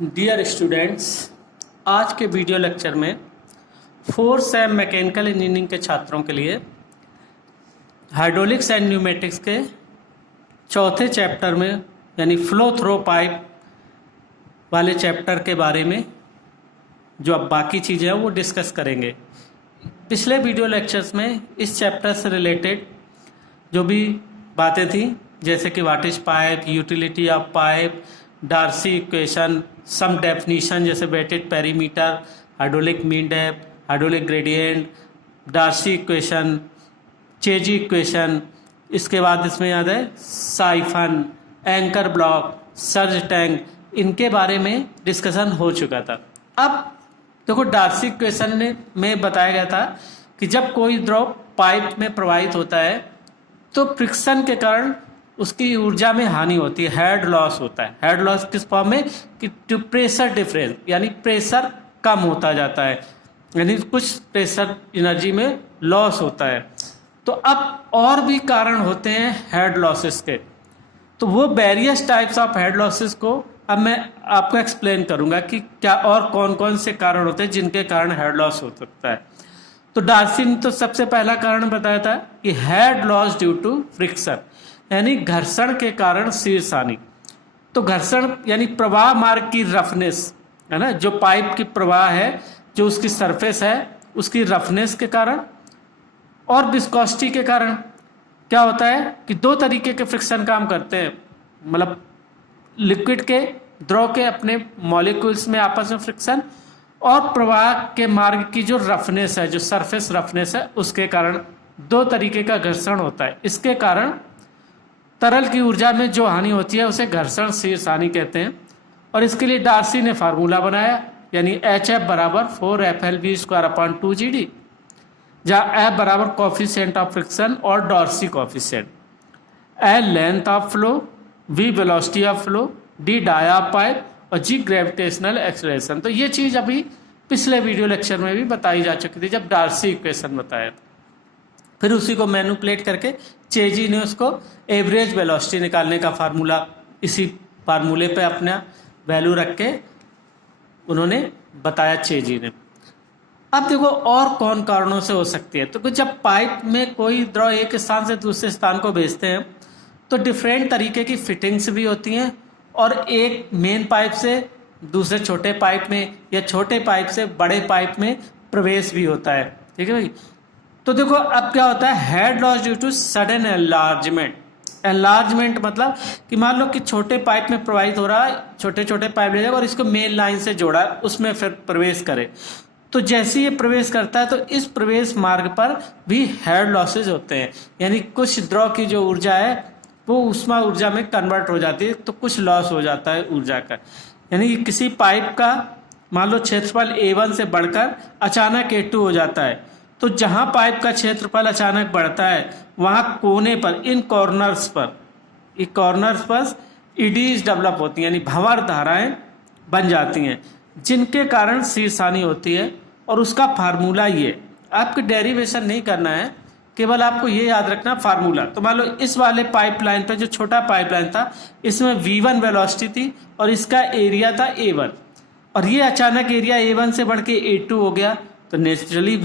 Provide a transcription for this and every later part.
Dear students, आज के video lecture में 4 सेम मैकेनिकल इंजीनियरिंग के छात्रों के लिए हाइड्रोलिक्स एंड न्यूमेटिक्स के चौथे चैप्टर में यानी फ्लो थ्रो पाइप वाले चैप्टर के बारे में जो अब बाकी चीज़ें हैं वो डिस्कस करेंगे। पिछले वीडियो लेक्चर्स में इस चैप्टर से रिलेटेड जो भी बातें थी, जैसे कि what is pipe, utility of pipe, Darcy equation, some definition जैसे weighted perimeter, hydraulic mean depth, hydraulic gradient, Darcy equation, Chezy equation, इसके बाद इसमें याद है siphon, anchor block, surge tank, इनके बारे में डिस्कशन हो चुका था। अब देखो डार्सी इक्वेशन में बताया गया था कि जब कोई द्रव पाइप में प्रवाहित होता है तो फ्रिक्शन के कारण उसकी ऊर्जा में हानि होती है, हेड लॉस होता है। हेड लॉस किस फॉर्म में कि प्रेशर डिफरेंस, यानी प्रेशर कम होता जाता है, यानी कुछ प्रेशर एनर्जी में लॉस होता है। तो अब और भी कारण होते हैं हेड लॉसेस के, तो वो various types of head losses को अब मैं आपको एक्सप्लेन करूंगा कि क्या और कौन कौन से कारण होते हैं जिनके कारण हेड लॉस हो सकता है। तो डार्सी ने तो सबसे पहला कारण बताया था कि head loss due to friction, यानी घर्षण के कारण शीर्ष हानि। तो घर्षण यानी प्रवाह मार्ग की रफनेस है ना, जो पाइप की प्रवाह है, जो उसकी सरफेस है, उसकी रफनेस के कारण और विस्कोसिटी के कारण क्या होता है कि दो तरीके के फ्रिक्शन काम करते हैं। मतलब लिक्विड के, द्रव के अपने मॉलिक्यूल्स में आपस में फ्रिक्शन, और प्रवाह के मार्ग की जो रफनेस है, जो सरफेस रफनेस है, उसके कारण दो तरीके का घर्षण होता है। इसके कारण तरल की ऊर्जा में जो हानि होती है उसे घर्षण शीर्ष हानि कहते हैं। और इसके लिए डार्सी ने फार्मूला बनाया, यानी HF बराबर 4FLV²/2GD, जहाँ F बराबर कॉफिशिएंट ऑफ फ्रिक्शन और Darcy coefficient, L length of flow, V velocity of flow, D dia of pipe और G ग्रेविटेशनल एक्सेलरेशन। तो ये चीज़ अभी पिछले वीडियो लेक्चर में भी बताई जा चुकी थी जब डार्सी इक्वेशन बताया था। फिर उसी को मैनिपुलेट करके चेजी ने उसको एवरेज वेलोसिटी निकालने का फार्मूला, इसी फार्मूले पे अपना वैल्यू रख के उन्होंने बताया चेजी ने। अब देखो और कौन कारणों से हो सकती है। तो जब पाइप में कोई द्रव एक स्थान से दूसरे स्थान को भेजते हैं तो डिफरेंट तरीके की फिटिंग्स भी होती हैं, और एक मेन पाइप से दूसरे छोटे पाइप में या छोटे पाइप से बड़े पाइप में प्रवेश भी होता है। ठीक है भाई। तो देखो अब क्या होता है, head loss due to sudden enlargement. Enlargement मतलब कि मान लो कि छोटे पाइप में प्रवाहित हो रहा है, छोटे छोटे पाइप ले जाएगा और इसको मेन लाइन से जोड़ा, उसमें फिर प्रवेश करे। तो जैसे ये प्रवेश करता है तो इस प्रवेश मार्ग पर भी हेड लॉसेज होते हैं, यानी कुछ द्रव की जो ऊर्जा है वो उष्मा ऊर्जा में कन्वर्ट हो जाती है, तो कुछ लॉस हो जाता है ऊर्जा का। यानी किसी पाइप का मान लो क्षेत्रफल A1 से बढ़कर अचानक A2 हो जाता है, तो जहां पाइप का क्षेत्रफल अचानक बढ़ता है वहां कोने पर, इन कॉर्नर्स पर ईडीज डेवलप होती हैं, यानी भंवर धाराएं बन जाती हैं, जिनके कारण शीर्ष हानि होती है। और उसका फार्मूला ये, आपको डेरिवेशन नहीं करना है, केवल आपको ये याद रखना फार्मूला। तो मान लो इस वाले पाइपलाइन पे, जो छोटा पाइपलाइन था, इसमें V1 वेलोसिटी थी और इसका एरिया था A1, और ये अचानक एरिया A1 से बढ़ के A2 हो गया, तो नेचुरली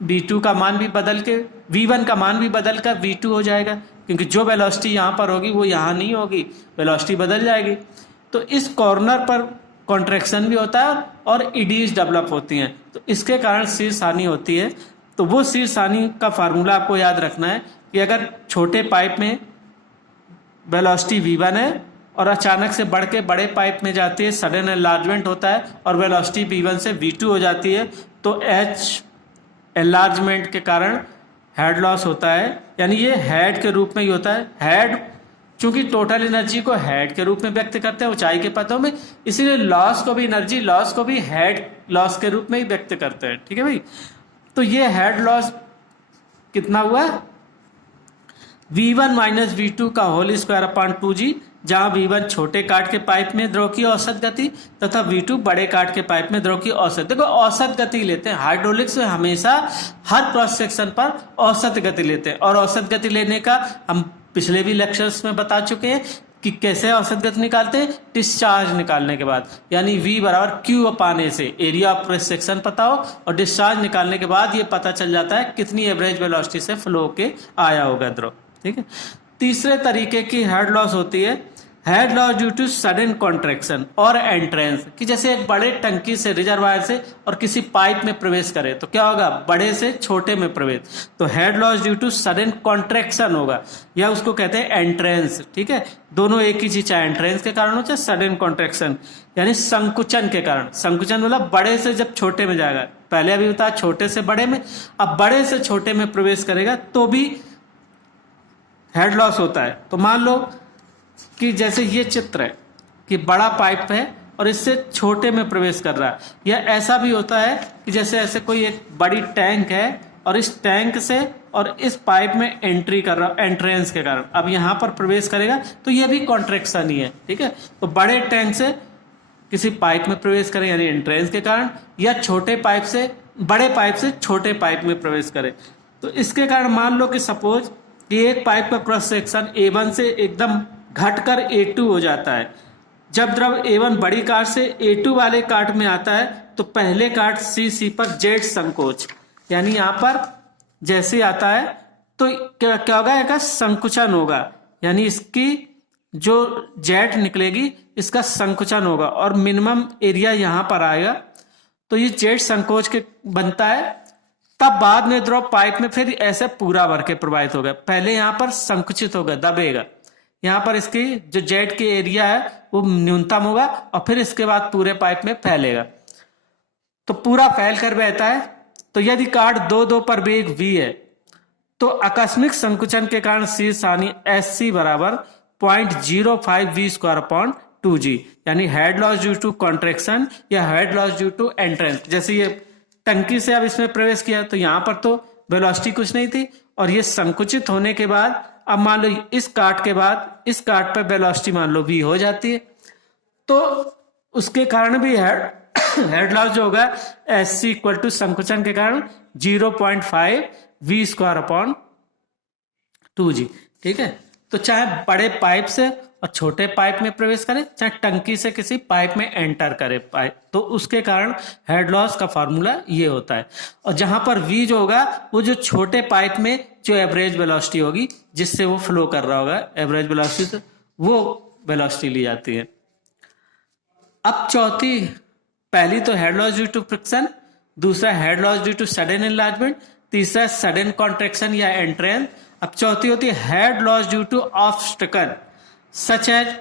V2 का मान भी बदल के, V1 का मान भी बदल कर V2 हो जाएगा, क्योंकि जो वेलोसिटी यहाँ पर होगी वो यहाँ नहीं होगी, वेलोसिटी बदल जाएगी। तो इस कॉर्नर पर कॉन्ट्रैक्शन भी होता है और ईडीज डेवलप होती हैं, तो इसके कारण शीर्ष हानि होती है। तो वो शीर्ष हानि का फार्मूला आपको याद रखना है कि अगर छोटे पाइप में वेलोसिटी V1 है और अचानक से बढ़ के बड़े पाइप में जाती है, सडन एनलार्जमेंट होता है और वेलोसिटी V1 से V2 हो जाती है, तो H एनलार्जमेंट के कारण हेड लॉस होता है। यानी ये हेड के रूप में ही होता है। हेड चूंकि टोटल एनर्जी को हेड के रूप में व्यक्त करते हैं ऊंचाई के पदों में, इसीलिए लॉस को भी, एनर्जी लॉस को भी हेड लॉस के रूप में ही व्यक्त करते हैं। ठीक है भाई। तो ये हेड लॉस कितना हुआ, V1 माइनस V2 का होल स्क्वायर अपॉन 2G, जहां V1 छोटे काट के पाइप में द्रव की औसत गति तथा V2 बड़े काट के पाइप में द्रव की औसत। देखो औसत गति लेते हैं हाइड्रोलिक्स में, हमेशा हर क्रॉस सेक्शन पर औसत गति लेते हैं, और औसत गति लेने का हम पिछले भी लेक्चर्स में बता चुके हैं कि कैसे औसत गति निकालते हैं, डिस्चार्ज निकालने के बाद, यानी V बराबर Q अपान A से एरिया ऑफ क्रॉस सेक्शन पता हो और डिस्चार्ज निकालने के बाद ये पता चल जाता है कितनी एवरेज वेलोसिटी से फ्लो के आया होगा द्रव। ठीक है। तीसरे तरीके की हेड लॉस होती है head loss due to sudden contraction और एंट्रेंस, कि जैसे एक बड़े टंकी से रिजर्वायर से और किसी पाइप में प्रवेश करे तो क्या होगा, बड़े से छोटे में प्रवेश, तो head loss due to sudden contraction होगा, या उसको कहते हैं एंट्रेंस। ठीक है, दोनों एक ही चीज, चाहे एंट्रेंस के कारण हो चाहे सडन कॉन्ट्रैक्शन, यानी संकुचन के कारण। संकुचन मतलब बड़े से जब छोटे में जाएगा, पहले अभी बताया छोटे से बड़े में, अब बड़े से छोटे में प्रवेश करेगा तो भी हेड लॉस होता है। तो मान लो कि जैसे ये चित्र है कि बड़ा पाइप है और इससे छोटे में प्रवेश कर रहा है, या ऐसा भी होता है कि जैसे ऐसे कोई एक बड़ी टैंक है और इस टैंक से और इस पाइप में एंट्री कर रहा है एंट्रेंस के कारण, अब यहाँ पर प्रवेश करेगा तो यह भी कॉन्ट्रैक्शन ही है। ठीक है, तो बड़े टैंक से किसी पाइप में प्रवेश करें यानी एंट्रेंस के कारण, या छोटे पाइप से बड़े पाइप से छोटे पाइप में प्रवेश करें, तो इसके कारण मान लो कि सपोज कि एक पाइप का क्रॉस सेक्शन A1 से एकदम घटकर A2 हो जाता है। जब द्रव A1 बड़ी काट से A2 वाले काट में आता है तो पहले काट CC पर जेट संकोच, यानी यहाँ पर जैसे आता है तो क्या होगा, इसका संकुचन होगा, यानी इसकी जो जेट निकलेगी इसका संकुचन होगा और मिनिमम एरिया यहाँ पर आएगा। तो ये जेट संकोच के बनता है, तब बाद में द्रव पाइप में फिर ऐसे पूरा भर के प्रवाहित होगा। पहले यहाँ पर संकुचित होगा, दबेगा, यहाँ पर इसकी जो जेट के एरिया है वो न्यूनतम होगा और फिर इसके बाद पूरे पाइप में फैलेगा, तो पूरा फैल कर बहता है। तो यदि काट 2-2 पर वेग V है तो आकस्मिक संकुचन के कारण शीर्ष हानि SC बराबर 0.05 V²/2G, यानी head loss due to contraction या head loss due to entrance. जैसे ये टंकी से अब इसमें प्रवेश किया तो यहाँ पर तो वेलोसिटी कुछ नहीं थी और ये संकुचित होने के बाद अब मान लो इस काट के बाद इस काट पर वेलोसिटी मान लो V हो जाती है, तो उसके कारण भी हेड लॉस जो होगा SC इक्वल टू संकुचन के कारण 0.5 V²/2G। ठीक है, तो चाहे बड़े पाइप से और छोटे पाइप में प्रवेश करे, चाहे टंकी से किसी पाइप में एंटर करे पाइप, तो उसके कारण हेड लॉस का फार्मूला ये होता है। और जहां पर V जो होगा वो जो छोटे पाइप में जो एवरेज वेलोसिटी होगी जिससे वो फ्लो कर रहा होगा, एवरेज वेलोसिटी से वो वेलोसिटी ली जाती है। अब चौथी, पहली तो head loss due to friction, दूसरा head loss due to sudden enlargement, तीसरा सडन कॉन्ट्रैक्शन या एंट्रेंस। अब चौथी होती है head loss due to obstacle such as,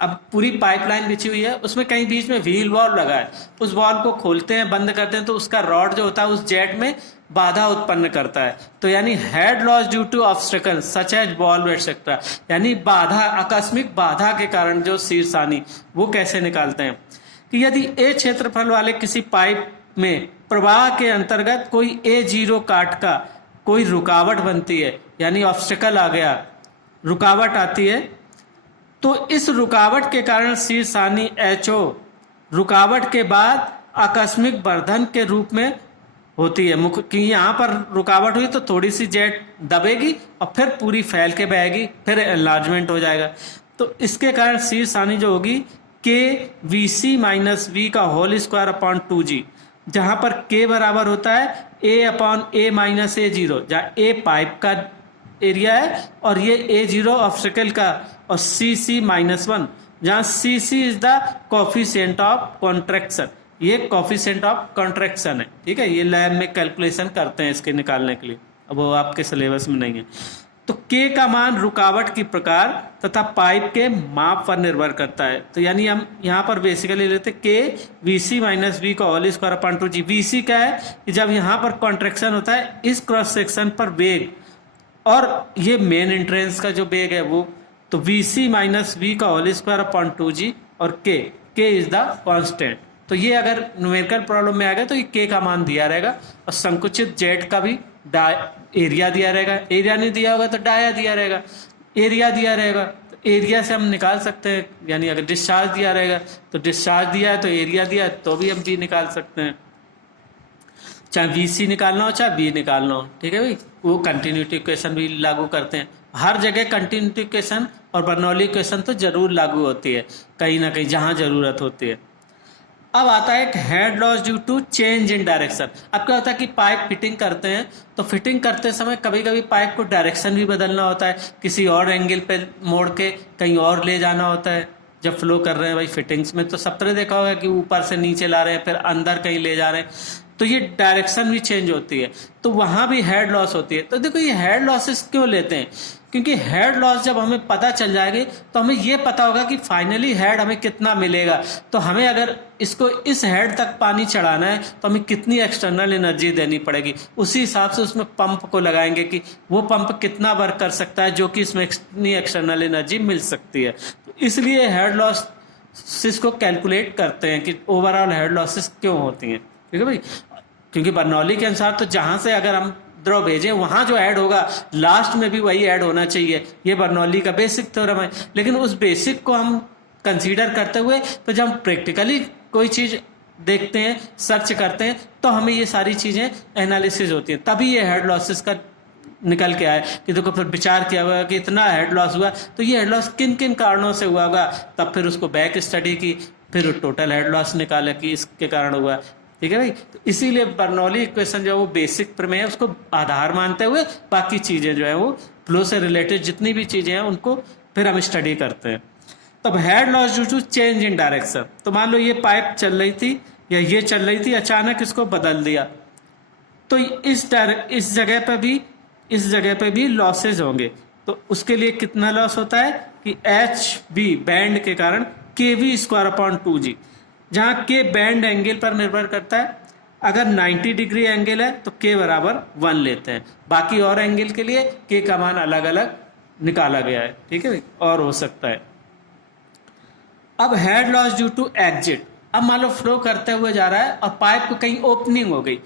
अब पूरी पाइपलाइन बिछी हुई है, उसमें कहीं बीच में व्हील वॉल्व लगा है, उस वॉल्व को खोलते हैं बंद करते हैं तो उसका रॉड जो होता है उस जेट में बाधा उत्पन्न करता है, तो यानी head loss due to obstacle such as valve etcetera, यानी बाधा, आकस्मिक बाधा के कारण जो शीर्ष हानि, वो कैसे निकालते हैं कि यदि A क्षेत्रफल वाले किसी पाइप में प्रवाह के अंतर्गत कोई A0 काट का कोई रुकावट बनती है, यानी ऑब्स्टेकल आ गया, रुकावट आती है, तो इस रुकावट के कारण शीर्ष हानि HO रुकावट के बाद आकस्मिक वर्धन के रूप में होती है। मुख्य कि यहाँ पर रुकावट हुई तो थोड़ी सी जेट दबेगी और फिर पूरी फैल के बहेगी, फिर एनलार्जमेंट हो जाएगा। तो इसके कारण शीर्ष हानि जो होगी KVC माइनस V का होल स्क्वायर अपॉन 2G, जहाँ पर K बराबर होता है A upon A minus A0, जहाँ A पाइप का एरिया है और ये A0 ऑब्स्टेकल का, और CC माइनस 1, जहाँ CC is the coefficient of contraction, ये कोफिशिएंट ऑफ कॉन्ट्रैक्शन है। ठीक है, ये लैब में कैलकुलेशन करते हैं इसके निकालने के लिए, अब वो आपके सिलेबस में नहीं है। तो K का मान रुकावट की प्रकार तथा पाइप के माप पर निर्भर करता है। तो यानी हम यहाँ पर बेसिकली लेते KVC माइनस V का whole square upon 2G। VC क्या है कि जब यहाँ पर कॉन्ट्रैक्शन होता है इस क्रॉस सेक्शन पर वेग, और ये मेन एंट्रेंस का जो वेग है वो, तो VC माइनस V का होल स्क्वायर अपॉन 2G और K इज द कांस्टेंट। तो ये अगर न्यूमेरिकल प्रॉब्लम में आ गया तो ये K का मान दिया रहेगा और संकुचित जेट का भी एरिया दिया रहेगा, एरिया नहीं दिया होगा तो डाया दिया रहेगा, एरिया दिया रहेगा तो एरिया से हम निकाल सकते हैं, यानी अगर डिस्चार्ज दिया रहेगा तो डिस्चार्ज दिया है तो एरिया दिया है तो भी हम V निकाल सकते हैं, चाहे VC निकालना हो चाहे V निकालना हो। ठीक है भाई, वो कंटिन्यूटी इक्वेशन भी लागू करते हैं। हर जगह कंटिन्यूटी इक्वेशन और बर्नौली इक्वेशन तो जरूर लागू होती है कहीं ना कहीं जहाँ ज़रूरत होती है। अब आता है एक head loss due to change in direction. अब क्या होता है कि पाइप फिटिंग करते हैं तो फिटिंग करते समय कभी कभी पाइप को डायरेक्शन भी बदलना होता है, किसी और एंगल पे मोड़ के कहीं और ले जाना होता है। जब फ्लो कर रहे हैं भाई फिटिंग्स में तो सबने देखा होगा कि ऊपर से नीचे ला रहे हैं फिर अंदर कहीं ले जा रहे हैं, तो ये डायरेक्शन भी चेंज होती है, तो वहाँ भी हेड लॉस होती है। तो देखो ये हेड लॉसेस क्यों लेते हैं, क्योंकि हेड लॉस जब हमें पता चल जाएगी तो हमें ये पता होगा कि फाइनली हेड हमें कितना मिलेगा। तो हमें अगर इसको इस हेड तक पानी चढ़ाना है तो हमें कितनी एक्सटर्नल एनर्जी देनी पड़ेगी, उसी हिसाब से उसमें पंप को लगाएंगे कि वो पंप कितना वर्क कर सकता है जो कि इसमें इतनी एक्सटर्नल एनर्जी मिल सकती है। तो इसलिए हेड लॉसेस को कैलकुलेट करते हैं कि ओवरऑल हेड लॉसेस क्यों होती हैं। ठीक है भाई, क्योंकि बर्नौली के अनुसार तो जहाँ से अगर हम द्रव भेजें वहाँ जो ऐड होगा लास्ट में भी वही ऐड होना चाहिए, ये बर्नौली का बेसिक थ्योरम है। लेकिन उस बेसिक को हम कंसीडर करते हुए तो जब हम प्रैक्टिकली कोई चीज़ देखते हैं, सर्च करते हैं, तो हमें ये सारी चीज़ें एनालिसिस होती हैं, तभी ये हेड लॉसेस का निकल के आए कि देखो फिर विचार किया हुआ कि इतना हेड लॉस हुआ तो ये हेड लॉस किन किन कारणों से हुआ होगा, तब फिर उसको बैक स्टडी की, फिर टोटल हेड लॉस निकाला कि इसके कारण हुआ। ठीक है भाई, तो इसीलिए बर्नौली इक्वेशन जो है वो बेसिक प्रमेय है, उसको आधार मानते हुए बाकी चीज़ें जो है वो फ्लो से रिलेटेड जितनी भी चीज़ें हैं उनको फिर हम स्टडी करते हैं। तब head loss due to change in direction, तो मान लो ये पाइप चल रही थी या ये चल रही थी, अचानक इसको बदल दिया तो इस जगह पे भी लॉसेज होंगे। तो उसके लिए कितना लॉस होता है कि एच बी बैंड के कारण के वी स्क्वायर अपॉन 2G, जहाँ के बैंड एंगल पर निर्भर करता है। अगर 90 डिग्री एंगल है तो के बराबर 1 लेते हैं, बाकी और एंगल के लिए के का मान अलग अलग निकाला गया है। ठीक है भाई, और हो सकता है। अब head loss due to exit, अब मान लो फ्लो करते हुए जा रहा है और पाइप को कहीं ओपनिंग हो गई,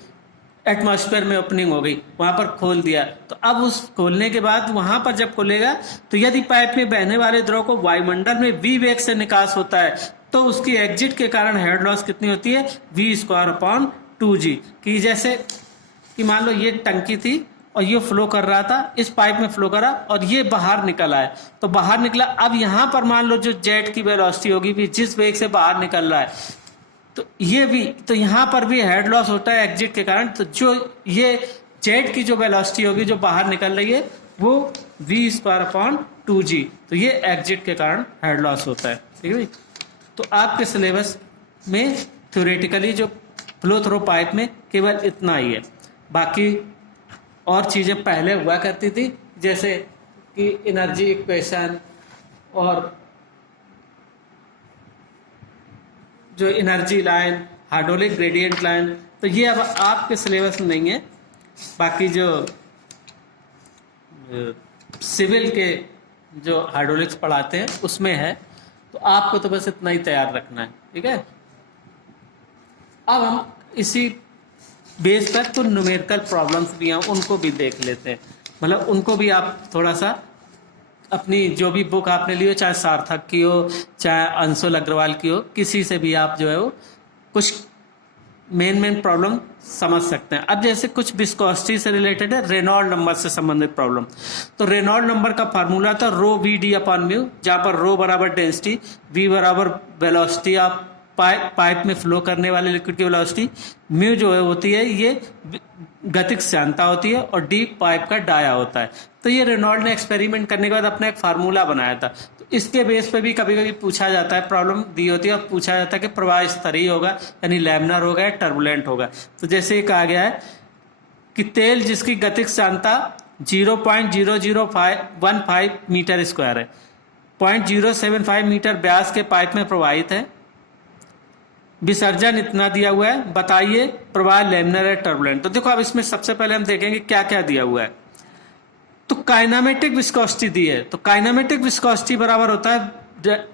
एटमॉस्फेयर में ओपनिंग हो गई, वहां पर खोल दिया, तो अब उस खोलने के बाद वहां पर जब खोलेगा तो यदि पाइप में बहने वाले द्रव को वायुमंडल में v वेग से निकास होता है तो उसकी एग्जिट के कारण हेड लॉस कितनी होती है, v स्क्वायर अपॉन 2G। कि जैसे कि मान लो ये टंकी थी और ये फ्लो कर रहा था, इस पाइप में फ्लो करा और ये बाहर निकल आया, तो बाहर निकला, अब यहाँ पर मान लो जो जेट की वेलोसिटी होगी भी जिस वेग से बाहर निकल रहा है, तो ये भी, तो यहाँ पर भी हेड लॉस होता है एग्जिट के कारण। तो जो ये जेट की जो वेलोसिटी होगी जो बाहर निकल रही है वो v स्क्वायर अपॉन 2G, तो ये एग्जिट के कारण हेड लॉस होता है। ठीक है भाई, तो आपके सिलेबस में थ्योरेटिकली जो फ्लो थ्रो पाइप में केवल इतना ही है, बाकी और चीज़ें पहले हुआ करती थी जैसे कि एनर्जी इक्वेशन और जो energy line, hydraulic gradient line, तो ये अब आपके सिलेबस में नहीं है। बाकी जो सिविल के जो हाइड्रोलिक्स पढ़ाते हैं उसमें है, तो आपको तो बस इतना ही तैयार रखना है। ठीक है, अब हम इसी बेस पर तो न्यूमेरिकल प्रॉब्लम्स भी हैं उनको भी देख लेते हैं, मतलब उनको भी आप थोड़ा सा अपनी जो भी बुक आपने ली हो, चाहे सार्थक की हो चाहे अंशुल अग्रवाल की हो, किसी से भी आप जो है वो कुछ मेन प्रॉब्लम समझ सकते हैं। अब जैसे कुछ विस्कोसिटी से रिलेटेड है, रेनॉल्ड नंबर से संबंधित प्रॉब्लम, तो रेनॉल्ड नंबर का फार्मूला था रो वी डी अपॉन म्यू, जहाँ पर रो बराबर डेंसिटी, वी बराबर वेलोसिटी ऑफ पाइप में फ्लो करने वाले लिक्विड की वेलोसिटी, म्यू जो है होती है ये गतिक श्यानता होती है और डी पाइप का डाया होता है। तो ये रेनॉल्ड ने एक्सपेरिमेंट करने के बाद अपना एक फार्मूला बनाया था। तो इसके बेस पे भी कभी कभी पूछा जाता है, प्रॉब्लम दी होती है और पूछा जाता है कि प्रवाह स्तरीय होगा यानी लैमिनार होगा या टर्बुलेंट होगा। तो जैसे कहा गया है कि तेल जिसकी गतिक श्यानता 0.0015 मीटर स्क्वायर है, 0.075 मीटर व्यास के पाइप में प्रवाहित है, विसर्जन इतना दिया हुआ है, बताइए प्रवाह लैमिनार है टर्बुलेंट। तो देखो अब इसमें सबसे पहले हम देखेंगे क्या क्या दिया हुआ है। तो काइनेमेटिक विस्कोसिटी दी है, तो काइनेमेटिक विस्कोसिटी बराबर होता है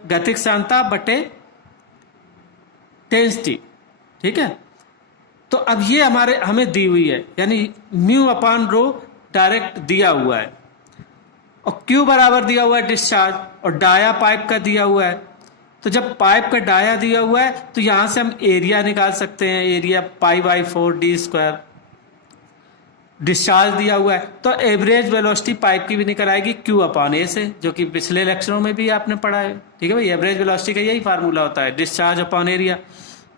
गतिक श्यानता बटे डेंसिटी। ठीक है, तो अब ये हमें दी हुई है, यानी म्यू अपॉन रो डायरेक्ट दिया हुआ है, और क्यू बराबर दिया हुआ है डिस्चार्ज, और डाया पाइप का दिया हुआ है। तो जब पाइप का डाया दिया हुआ है तो यहां से हम एरिया निकाल सकते हैं, area pi by 4 D square. Discharge दिया हुआ है, तो एवरेज वेलोसिटी पाइप की भी निकल आएगी Q अपॉन ए से, जो कि पिछले लेक्चरों में भी आपने पढ़ा है। ठीक है भाई, एवरेज वेलोसिटी का यही फार्मूला होता है, डिस्चार्ज अपॉन एरिया।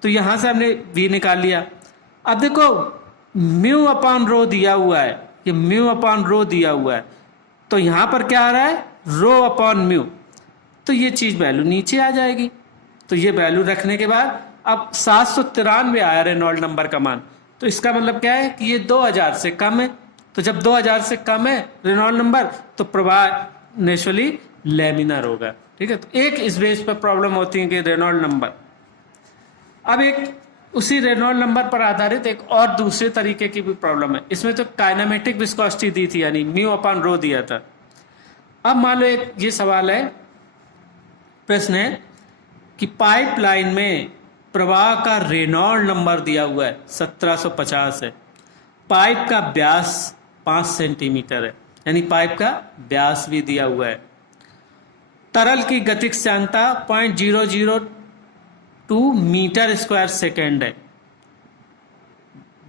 तो यहाँ से हमने V निकाल लिया। अब देखो म्यू अपॉन रो दिया हुआ है, ये म्यू अपॉन रो दिया हुआ है, तो यहाँ पर क्या आ रहा है, रो अपॉन म्यू, तो ये चीज़ वैल्यू नीचे आ जाएगी। तो ये वैल्यू रखने के बाद अब 793 आया रेनॉल्ड नंबर का मान, तो इसका मतलब क्या है कि ये 2000 से कम है। तो जब 2000 से कम है रेनॉल्ड नंबर, तो प्रवाह नेचुरली लैमिनर होगा। ठीक है, तो एक इस बेस पर प्रॉब्लम होती है कि रेनॉल्ड नंबर। अब एक उसी रेनॉल्ड नंबर पर आधारित एक और दूसरे तरीके की भी प्रॉब्लम है। इसमें तो काइनेमेटिक विस्कोसिटी दी थी, यानी म्यू अपॉन रो दिया था। अब मान लो एक ये सवाल है, प्रश्न है कि पाइपलाइन में प्रवाह का रेनॉल्ड नंबर दिया हुआ है 1750 है, पाइप का व्यास 5 सेंटीमीटर है, यानी पाइप का व्यास भी दिया हुआ है, तरल की गतिक श्यानता 0.002 मीटर स्क्वायर सेकेंड है।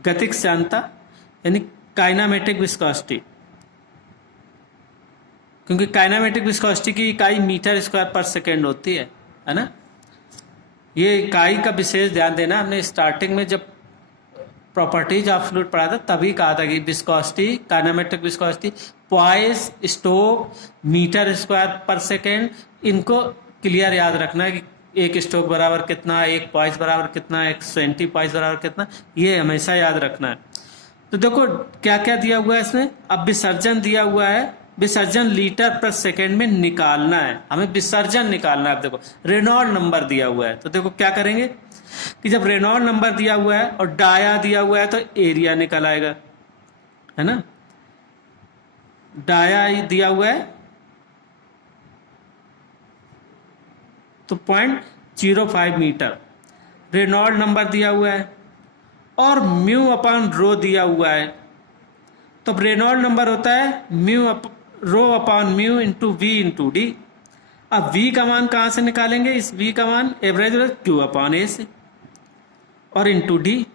गतिक श्यानता यानी काइनेमेटिक विस्कोसिटी, क्योंकि काइनेमेटिक विस्कोसिटी की इकाई मीटर स्क्वायर पर सेकेंड होती है ना। ये इकाई का विशेष ध्यान देना, हमने स्टार्टिंग में जब प्रॉपर्टीज ऑफ फ्लूइड पढ़ा था तभी कहा था कि viscosity, kinematic viscosity, poise, stroke, metre square पर सेकेंड, इनको क्लियर याद रखना है कि एक स्ट्रोक बराबर कितना, एक पॉइस बराबर कितना, एक सेंटी पॉइस बराबर कितना, ये हमेशा याद रखना है। तो देखो क्या क्या दिया हुआ है इसमें। अब विसर्जन दिया हुआ है, विसर्जन लीटर पर सेकेंड में निकालना है, हमें विसर्जन निकालना है। अब देखो रेनॉल्ड नंबर दिया हुआ है, तो देखो क्या करेंगे कि जब रेनॉल्ड नंबर दिया हुआ है और डाया दिया हुआ है तो एरिया निकल आएगा, है ना। डाया दिया हुआ है तो 0.05 मीटर, रेनॉल्ड नंबर दिया हुआ है और म्यू अपॉन रो दिया हुआ है। तो रेनॉल्ड नंबर होता है rho upon mu into v into D. अब v का मान कहाँ से निकालेंगे, इस v का मान एवरेज Q अपॉन ए से और इंटू डी।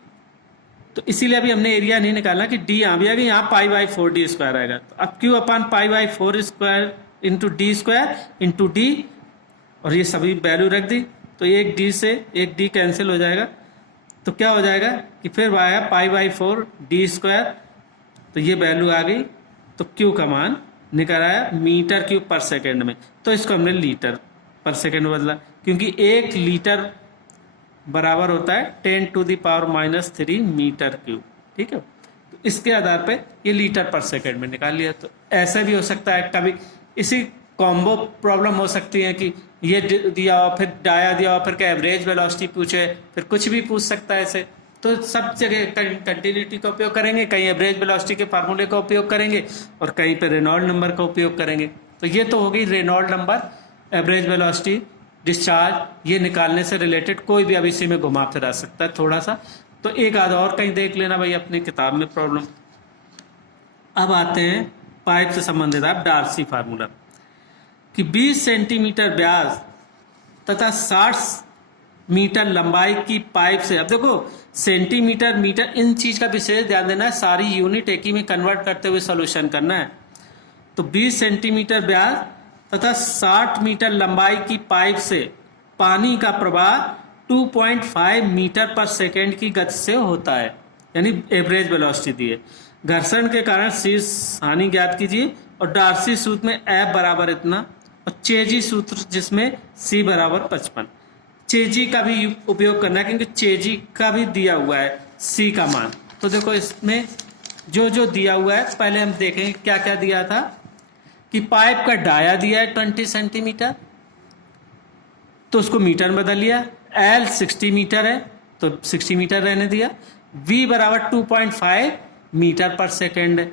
तो इसीलिए अभी हमने एरिया नहीं निकालना कि डी यहाँ भी आएगा, यहाँ π/4 डी स्क्वायर आएगा। तो अब Q upon π/4 square into D square into D, और ये सभी वैल्यू रख दी, तो एक डी से एक डी कैंसिल हो जाएगा, तो क्या हो जाएगा कि फिर आया π/4 डी स्क्वायर, तो ये वैल्यू आ गई। तो Q का मान निकल आया मीटर क्यूब पर सेकेंड में, तो इसको हमने लीटर पर सेकेंड बदला, क्योंकि 1 लीटर बराबर होता है 10⁻³ मीटर क्यूब। ठीक है, तो इसके आधार पे ये लीटर पर सेकेंड में निकाल लिया। तो ऐसा भी हो सकता है, कभी इसी कॉम्बो प्रॉब्लम हो सकती है कि ये दिया हो, फिर डाया दिया हो, फिर क्या एवरेज वेलोसिटी पूछे, फिर कुछ भी पूछ सकता है ऐसे। तो सब जगह कंटिन्यूटी का उपयोग करेंगे, कहीं एवरेज वेलोसिटी के फार्मूले का उपयोग करेंगे और कहीं पे रेनॉल्ड नंबर का उपयोग करेंगे। तो ये तो हो गई Reynold number, average velocity, discharge, ये निकालने से रिलेटेड कोई भी अब इसी में घुमा फिरा सकता है थोड़ा सा। तो एक आध और कहीं देख लेना भाई अपनी किताब में प्रॉब्लम। अब आते हैं पाइप से संबंधित आप डार्सी फार्मूला कि 20 सेंटीमीटर व्यास तथा 60 मीटर लंबाई की पाइप से, अब देखो सेंटीमीटर, मीटर, इन चीज का विशेष ध्यान देना है, सारी यूनिट एक ही में कन्वर्ट करते हुए सॉल्यूशन करना है। तो 20 सेंटीमीटर व्यास तथा 60 मीटर लंबाई की पाइप से पानी का प्रवाह 2.5 मीटर पर सेकेंड की गति से होता है, यानी एवरेज वेलोसिटी दी है। घर्षण के कारण शीर्ष हानि ज्ञात कीजिए और डार्सी सूत्र में F बराबर इतना और चेजी सूत्र जिसमें C बराबर 55। चेजी का भी उपयोग करना है क्योंकि चेजी का भी दिया हुआ है C का मान। तो देखो इसमें जो जो दिया हुआ है पहले हम देखें क्या क्या दिया था कि पाइप का डाया दिया है 20 सेंटीमीटर, तो उसको मीटर में बदल लिया। L 60 मीटर है तो 60 मीटर रहने दिया। V बराबर 2.5 मीटर पर सेकेंड है।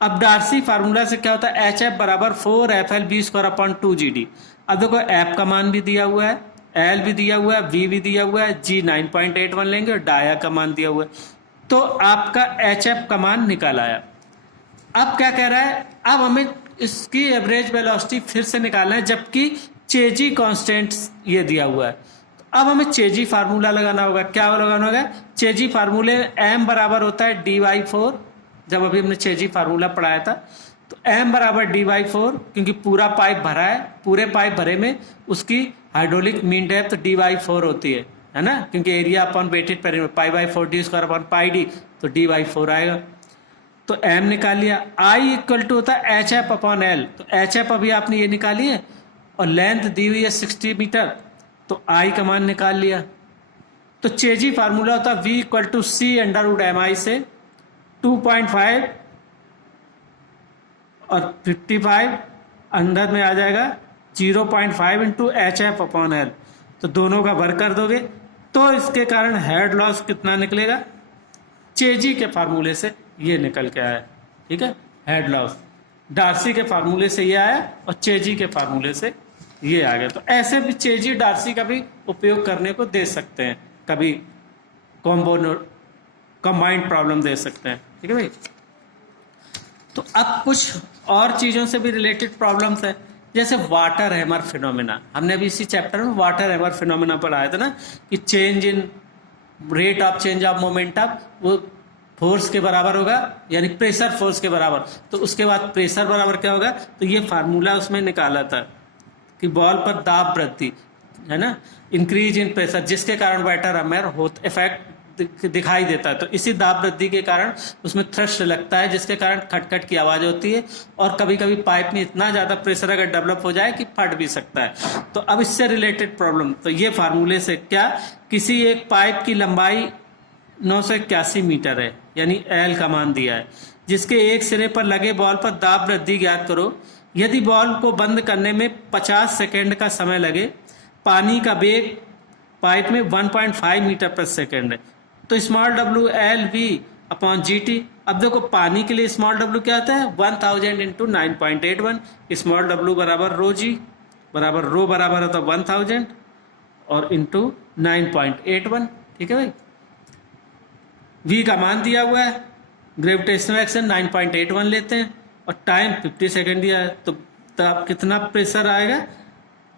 अब डार्सी फार्मूला से क्या होता है, HF बराबर 4FL/V²/2GD। अब देखो F का मान भी दिया हुआ है, L भी दिया हुआ है, V भी दिया हुआ है, G 9.81 लेंगे और डाया का मान दिया हुआ है। तो आपका HF का मान निकल आया। अब क्या कह रहा है, अब हमें इसकी एवरेज वेलोसिटी फिर से निकालना है, जबकि चेजी कांस्टेंट ये दिया हुआ है। अब हमें चेजी फार्मूला लगाना होगा। क्या लगाना होगा, चेजी फार्मूले M बराबर होता है D/4 जब अभी हमने 6G फार्मूला पढ़ाया था, तो m बराबर d/4, क्योंकि पूरा पाइप भरा है, पूरे पाइप भरे में उसकी हाइड्रोलिक मीन डेप्थ d/4 होती है ना, क्योंकि area upon weighted perimeter π/4 d² upon πd, तो d/4 आएगा। तो m निकाल लिया। I इक्वल टू होता है HF अपॉन L, तो HF अभी आपने ये निकाली है और लेंथ दी हुई है 60 मीटर, तो I का मान निकाल लिया। तो 6G फार्मूला होता है V इक्वल टू C√mi से 2.5 और 55 अंदर में आ जाएगा 0.5 इंटू HF अपॉन L, तो दोनों का वर्ग कर दोगे तो इसके कारण हेड लॉस कितना निकलेगा, 6G के फार्मूले से ये निकल के आया। ठीक है, हेड लॉस डार्सी के फार्मूले से ये आया और 6G के फार्मूले से ये आ गया। तो ऐसे भी 6G डार्सी का भी उपयोग करने को दे सकते हैं, कभी कंबाइंड प्रॉब्लम दे सकते हैं। ठीक है भाई, तो अब कुछ और चीज़ों से भी रिलेटेड प्रॉब्लम्स हैं, जैसे वाटर हैमर फिनोमेना। हमने अभी इसी चैप्टर में वाटर हैमर फिनोमेना पढ़ाया था ना, कि change in rate of change of momentum वो फोर्स के बराबर होगा, यानी प्रेशर फोर्स के बराबर। तो उसके बाद प्रेशर बराबर क्या होगा, तो ये फार्मूला उसमें निकाला था कि बॉल पर दाब वृद्धि है ना, इंक्रीज इन प्रेशर, जिसके कारण वाटर हैमर इफेक्ट दिखाई देता है। तो इसी दाब वृद्धि के कारण उसमें थ्रस्ट लगता है, जिसके कारण खटखट की आवाज़ होती है, और कभी कभी पाइप में इतना ज़्यादा प्रेशर अगर डेवलप हो जाए कि फट भी सकता है। तो अब इससे रिलेटेड प्रॉब्लम, तो ये फार्मूले से क्या, किसी एक पाइप की लंबाई 981 मीटर है, यानी एल का मान दिया है, जिसके एक सिरे पर लगे बॉल पर दाब वृद्धि ज्ञात करो। यदि बॉल को बंद करने में 50 सेकेंड का समय लगे, पानी का वेग पाइप में 1.5 मीटर पर सेकेंड है, तो small w L V upon GT। अब देखो पानी के लिए स्मॉल w क्या आता है, 1000 इंटू 9.81, स्मॉल w बराबर रो जी बराबर रो बराबर होता है 1000 और इंटू 9.81। ठीक है भाई, v का मान दिया हुआ है, ग्रेविटेशनल एक्शन 9.81 लेते हैं और टाइम 50 सेकेंड दिया है, तो तब कितना प्रेशर आएगा,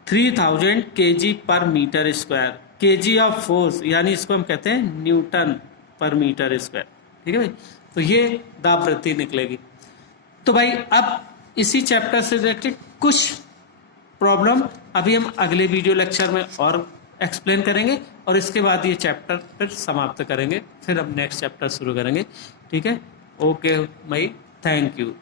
3000 kg पर metre square, kg of force, यानी इसको हम कहते हैं न्यूटन पर मीटर स्क्वायर। ठीक है भाई, तो ये दाब वृद्धि निकलेगी। तो भाई अब इसी चैप्टर से रिलेटेड कुछ प्रॉब्लम अभी हम अगले वीडियो लेक्चर में और एक्सप्लेन करेंगे, और इसके बाद ये चैप्टर फिर समाप्त करेंगे, फिर हम नेक्स्ट चैप्टर शुरू करेंगे। ठीक है, ओके भाई, थैंक यू।